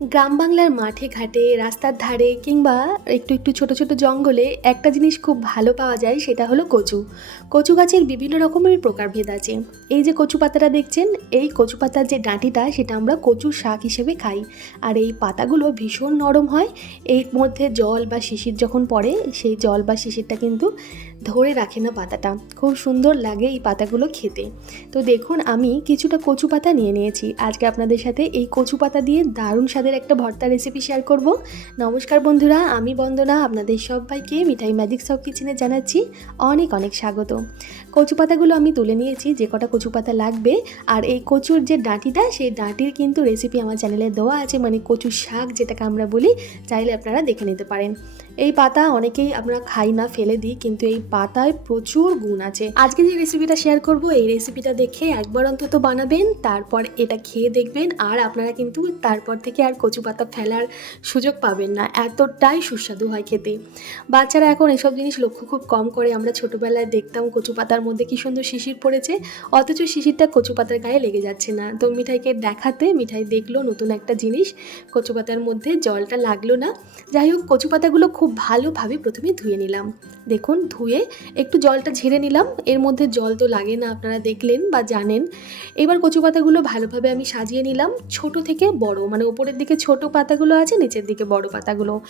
গ্রাম বাংলার মাঠে, ঘাটে, রাস্তার ধারে কিংবা একটু একটু ছোট ছোট জঙ্গলে একটা জিনিস খুব ভালো পাওয়া যায় সেটা হলো কচু। কচু গাছের বিভিন্ন রকমের প্রকারভেদ আছে। এই যে কচু পাতাটা দেখছেন, এই কচু পাতার যে ডাঁটিটা সেটা আমরা কচুর শাক হিসেবে খাই। আর এই পাতাগুলো ভীষণ নরম হয়। এর মধ্যে জল বা শিশির যখন পড়ে, সেই জল বা শিশিরটা কিন্তু ধরে রাখে না পাতাটা। খুব সুন্দর লাগে এই পাতাগুলো খেতে। তো দেখুন, আমি কিছুটা কচু পাতা নিয়ে নিয়েছি। আজকে আপনাদের সাথে এই কচু পাতা দিয়ে দারুণ স্বাদের একটা ভর্তা রেসিপি শেয়ার করব। নমস্কার বন্ধুরা, আমি বন্দনা, আপনাদের সবাইকে মিঠাই ম্যাজিক সব কিচেনে জানাচ্ছি অনেক অনেক স্বাগত। কচু পাতাগুলো আমি তুলে নিয়েছি, যে কটা কচু পাতা লাগবে। আর এই কচুর যে ডাঁটিটা, সেই ডাঁটির কিন্তু রেসিপি আমার চ্যানেলে দেওয়া আছে মানে কচুর শাক যেটাকে আমরা বলি, চাইলে আপনারা দেখে নিতে পারেন। এই পাতা অনেকেই আমরা খাই না, ফেলে দিই, কিন্তু এই পাতায় প্রচুর গুণ আছে। আজকে যে রেসিপিটা শেয়ার করব, এই রেসিপিটা দেখে একবার অন্তত বানাবেন, তারপর এটা খেয়ে দেখবেন, আর আপনারা কিন্তু তারপর থেকে আর কচু পাতা ফেলার সুযোগ পাবেন না, এতটাই সুস্বাদু হয় খেতে। বাচ্চারা এখন এসব জিনিস লক্ষ্য খুব কম করে, আমরা ছোটোবেলায় দেখতাম কচু পাতার মধ্যে কি সুন্দর শিশির পড়েছে, অথচ শিশিরটা কচু পাতার গায়ে লেগে যাচ্ছে না। তো মিঠাইকে দেখাতে, মিঠাই দেখল নতুন একটা জিনিস, কচু পাতার মধ্যে জলটা লাগল না। যাই হোক, কচু পাতাগুলো খুব ভালোভাবে প্রথমে ধুয়ে নিলাম। দেখুন, ধুয়ে একটু জলটা ঝেড়ে নিলাম। এর মধ্যে জল তো লাগে না, আপনারা দেখলেন বা জানেন। এবার কচু পাতাগুলো ভালোভাবে আমি সাজিয়ে নিলাম। ছোট থেকে বড় মানে ওপরের দিকে ছোট পাতাগুলো আছে, নিচের দিকে বড় পাতাগুলো।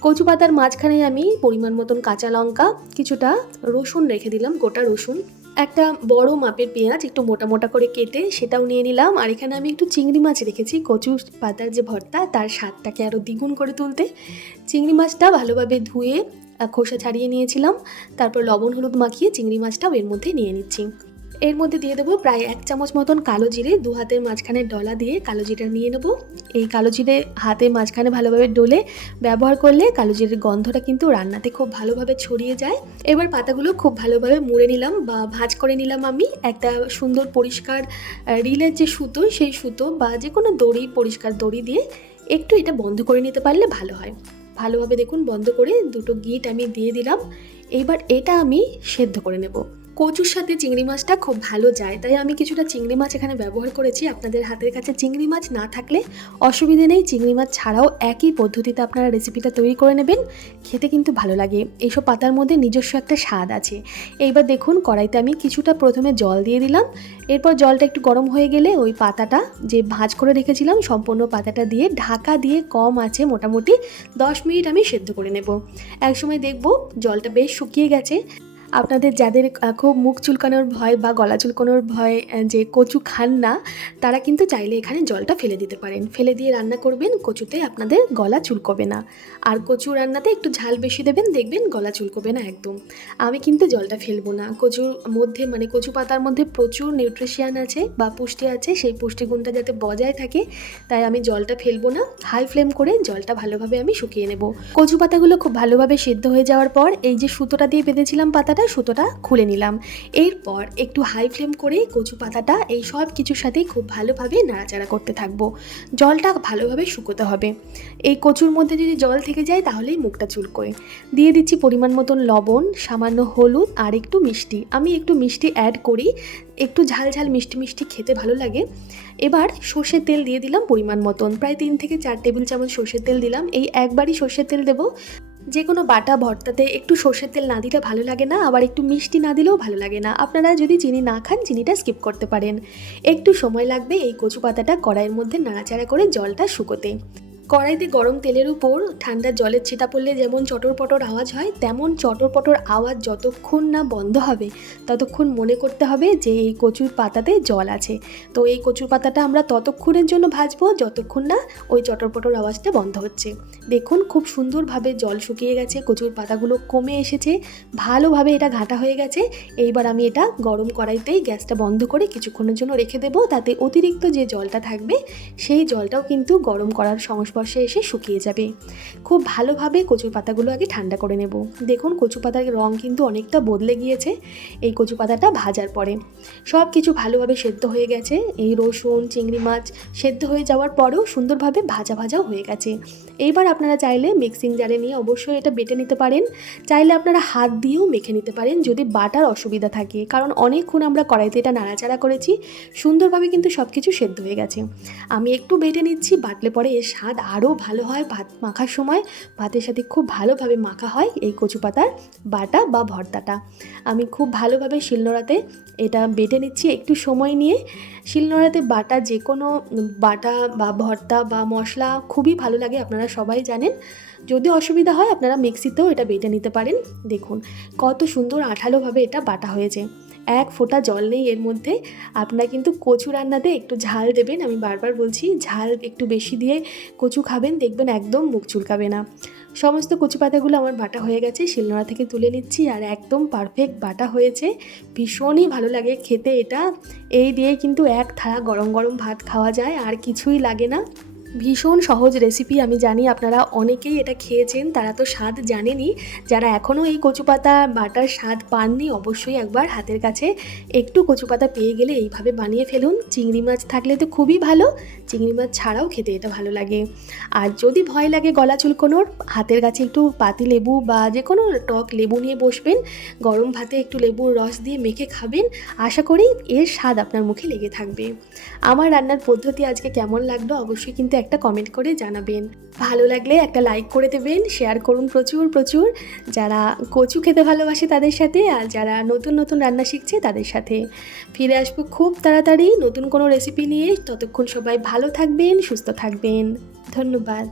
কচু পাতার মাঝখানে আমি পরিমাণ মতন কাঁচা লঙ্কা, কিছুটা রসুন রেখে দিলাম, গোটা রসুন। একটা বড় মাপের পেঁয়াজ একটু মোটা মোটা করে কেটে সেটাও নিয়ে নিলাম। আর এখানে আমি একটু চিংড়ি মাছ রেখেছি কচু পাতার যে ভর্তা তার স্বাদটাকে আরও দ্বিগুণ করে তুলতে। চিংড়ি মাছটা ভালোভাবে ধুয়ে খোসা ছাড়িয়ে নিয়েছিলাম। তারপর লবণ হলুদ মাখিয়ে চিংড়ি মাছটাও এর মধ্যে নিয়ে নিচ্ছি। এর মধ্যে দিয়ে দেবো প্রায় এক চামচ মতন কালো জিরে, দু হাতের মাঝখানে ডলা দিয়ে কালো জিরা নিয়ে নেব। এই কালো জিরে হাতে মাঝখানে ভালোভাবে ডলে ব্যবহার করলে কালো জিরের গন্ধটা কিন্তু রান্নাতে খুব ভালোভাবে ছড়িয়ে যায়। এবার পাতাগুলো খুব ভালোভাবে মুড়ে নিলাম বা ভাজ করে নিলাম আমি। একটা সুন্দর পরিষ্কার রিলের যে সুতো, সেই সুতো বা যে কোনো দড়ি, পরিষ্কার দড়ি দিয়ে একটু এটা বন্ধ করে নিতে পারলে ভালো হয়। ভালোভাবে দেখুন বন্ধ করে দুটো গিট আমি দিয়ে দিলাম। এইবার এটা আমি সেদ্ধ করে নেব। কচুর সাথে চিংড়ি মাছটা খুব ভালো যায়। তাই আমি কিছুটা চিংড়ি মাছ এখানে ব্যবহার করেছি। আপনাদের হাতের কাছে চিংড়ি মাছ না থাকলে অসুবিধে নেই। চিংড়ি মাছ ছাড়াও একই পদ্ধতিতে আপনারা রেসিপিটা তৈরি করে নেবেন। খেতে কিন্তু ভালো লাগে। এইসব পাতার মধ্যে নিজস্ব একটা স্বাদ আছে। এইবার দেখুন, কড়াইতে আমি কিছুটা প্রথমে জল দিয়ে দিলাম। এরপর জলটা একটু গরম হয়ে গেলে ওই পাতাটা যে ভাঁজ করে রেখেছিলাম, সম্পূর্ণ পাতাটা দিয়ে ঢাকা দিয়ে কম আছে মোটামুটি দশ মিনিট আমি সেদ্ধ করে নেব। একসময় দেখব, জলটা বেশ শুকিয়ে গেছে। আপনাদের যাদের খুব মুখ চুলকানোর ভয় বা গলা চুলকানোর ভয় যে কচু খান না, তারা কিন্তু চাইলে এখানে জলটা ফেলে দিতে পারেন। ফেলে দিয়ে রান্না করবেন, কচুতে আপনাদের গলা চুলকবে না। আর কচু রান্নাতে একটু ঝাল বেশি দেবেন, দেখবেন গলা চুলকবে না একদম। আমি কিন্তু জলটা ফেলব না। কচুর মধ্যে মানে কচু পাতার মধ্যে প্রচুর নিউট্রিশিয়ান আছে বা পুষ্টি আছে, সেই পুষ্টিগুণটা যাতে বজায় থাকে, তাই আমি জলটা ফেলব না। হাই ফ্লেম করে জলটা ভালোভাবে আমি শুকিয়ে নেব। কচু পাতাগুলো খুব ভালোভাবে সিদ্ধ হয়ে যাওয়ার পর, এই যে সুতোটা দিয়ে বেঁধেছিলাম পাতাটা সুতোটা খুলে নিলাম। এরপর একটু হাই ফ্লেম করে কচু পাতাটা এই সব কিছুর সাথেই খুব ভালোভাবে নাড়াচাড়া করতে থাকব। জলটা ভালোভাবে শুকোতে হবে। এই কচুর মধ্যে যদি জল থেকে যায় তাহলেই মুখটা চুলকোয়। দিয়ে দিচ্ছি পরিমাণ মতন লবণ, সামান্য হলুদ আর একটু মিষ্টি। আমি একটু মিষ্টি অ্যাড করি। একটু ঝাল ঝাল মিষ্টি মিষ্টি খেতে ভালো লাগে। এবার সর্ষের তেল দিয়ে দিলাম পরিমাণ মতন। প্রায় তিন থেকে চার টেবিল চামচ সর্ষের তেল দিলাম। এই একবারই সর্ষের তেল দেবো। যে কোনো বাটা ভর্তাতে একটু সর্ষের তেল না দিলে ভালো লাগে না, আবার একটু মিষ্টি না দিলেও ভালো লাগে না। আপনারা যদি চিনি না খান, চিনিটা স্কিপ করতে পারেন। একটু সময় লাগবে এই কচু পাতাটা কড়াইয়ের মধ্যে নাড়াচাড়া করে জলটা শুকোতে। কড়াইতে গরম তেলের উপর ঠান্ডা জলের ছিটা পড়লে যেমন চটর পটর আওয়াজ হয়, তেমন চটর পটর আওয়াজ যতক্ষণ না বন্ধ হবে, ততক্ষণ মনে করতে হবে যে এই কচুর পাতাতে জল আছে। তো এই কচুর পাতাটা আমরা ততক্ষণের জন্য ভাজবো যতক্ষণ না ওই চটর পটর আওয়াজটা বন্ধ হচ্ছে। দেখুন খুব সুন্দরভাবে জল শুকিয়ে গেছে, কচুর পাতাগুলো কমে এসেছে, ভালোভাবে এটা ঘাটা হয়ে গেছে। এইবার আমি এটা গরম কড়াইতেই গ্যাসটা বন্ধ করে কিছুক্ষণের জন্য রেখে দেবো, তাতে অতিরিক্ত যে জলটা থাকবে, সেই জলটাও কিন্তু গরম করার সংস্পর্শে এসে শুকিয়ে যাবে। খুব ভালোভাবে কচু পাতাগুলো আগে ঠান্ডা করে নেব। দেখুন, কচু পাতার রং কিন্তু অনেকটা বদলে গিয়েছে। এই কচু পাতাটা ভাজার পরে। সব কিছু ভালোভাবে সেদ্ধ হয়ে গেছে। এই রসুন, চিংড়ি মাছ সেদ্ধ হয়ে যাওয়ার পরেও সুন্দরভাবে ভাজা ভাজাও হয়ে গেছে। এইবার আপনারা চাইলে মিক্সিং জারে নিয়ে অবশ্যই এটা বেটে নিতে পারেন। চাইলে আপনারা হাত দিয়েও মেখে নিতে পারেন যদি বাটার অসুবিধা থাকে। কারণ অনেকক্ষণ আমরা কড়াইতে এটা নাড়াচাড়া করেছি। সুন্দরভাবে কিন্তু সব কিছু সেদ্ধ হয়ে গেছে। আমি একটু বেটে নিচ্ছি, বাটলে পরে এর স্বাদ আরও ভালো হয় ভাত মাখার সময়। ভাতের সাথে খুব ভালোভাবে মাখা হয় এই কচু পাতার বাটা বা ভর্তাটা। আমি খুব ভালোভাবে শিলনোড়াতে এটা বেটে নিচ্ছি একটু সময় নিয়ে। শিলনোড়াতে বাটা যে কোনো বাটা বা ভর্তা বা মশলা খুবই ভালো লাগে, আপনারা সবাই জানেন। যদি অসুবিধা হয়, আপনারা মিক্সিতেও এটা বেটে নিতে পারেন। দেখুন কত সুন্দর আঠালোভাবে এটা বাটা হয়েছে। এক ফোঁটা জল নেই এর মধ্যে। আপনারা কিন্তু কচু রান্নাতে একটু ঝাল দেবেন। আমি বারবার বলছি, ঝাল একটু বেশি দিয়ে কচু খাবেন, দেখবেন একদম মুখ চুলকাবে না। সমস্ত কচু পাতাগুলো আমার বাটা হয়ে গেছে, শিলনোড়া থেকে তুলে নিচ্ছি আর একদম পারফেক্ট বাটা হয়েছে। ভীষণই ভালো লাগে খেতে এটা। এই দিয়ে কিন্তু এক থালা গরম গরম ভাত খাওয়া যায়, আর কিছুই লাগে না। ভীষণ সহজ রেসিপি আমি জানি আপনারা অনেকেই এটা খেয়েছেন, তারা তো স্বাদ জানেনি যারা এখনও এই কচু পাতা বাটার স্বাদ পাননি, অবশ্যই একবার হাতের কাছে একটু কচুপাতা পেয়ে গেলে এইভাবে বানিয়ে ফেলুন। চিংড়ি মাছ থাকলে তো খুবই ভালো, চিংড়ি মাছ ছাড়াও খেতে এটা ভালো লাগে। আর যদি ভয় লাগে গলা চুলকোনোর, হাতের কাছে একটু পাতি লেবু বা যে কোনো টক লেবু নিয়ে বসবেন, গরম ভাতে একটু লেবুর রস দিয়ে মেখে খাবেন, আশা করি এর স্বাদ আপনার মুখে লেগে থাকবে। আমার রান্নার পদ্ধতি আজকে কেমন লাগল, অবশ্যই কিন্তু একটা কমেন্ট করে জানাবেন। ভালো লাগলে একটা লাইক করে দেবেন শেয়ার করুন প্রচুর প্রচুর। যারা কচু খেতে ভালোবাসে তাদের সাথে, আর যারা নতুন নতুন রান্না শিখছে তাদের সাথে। ফিরে আসব খুব তাড়াতাড়ি নতুন কোনো রেসিপি নিয়ে। ততক্ষণ সবাই ভালো থাকবেন, সুস্থ থাকবেন। ধন্যবাদ।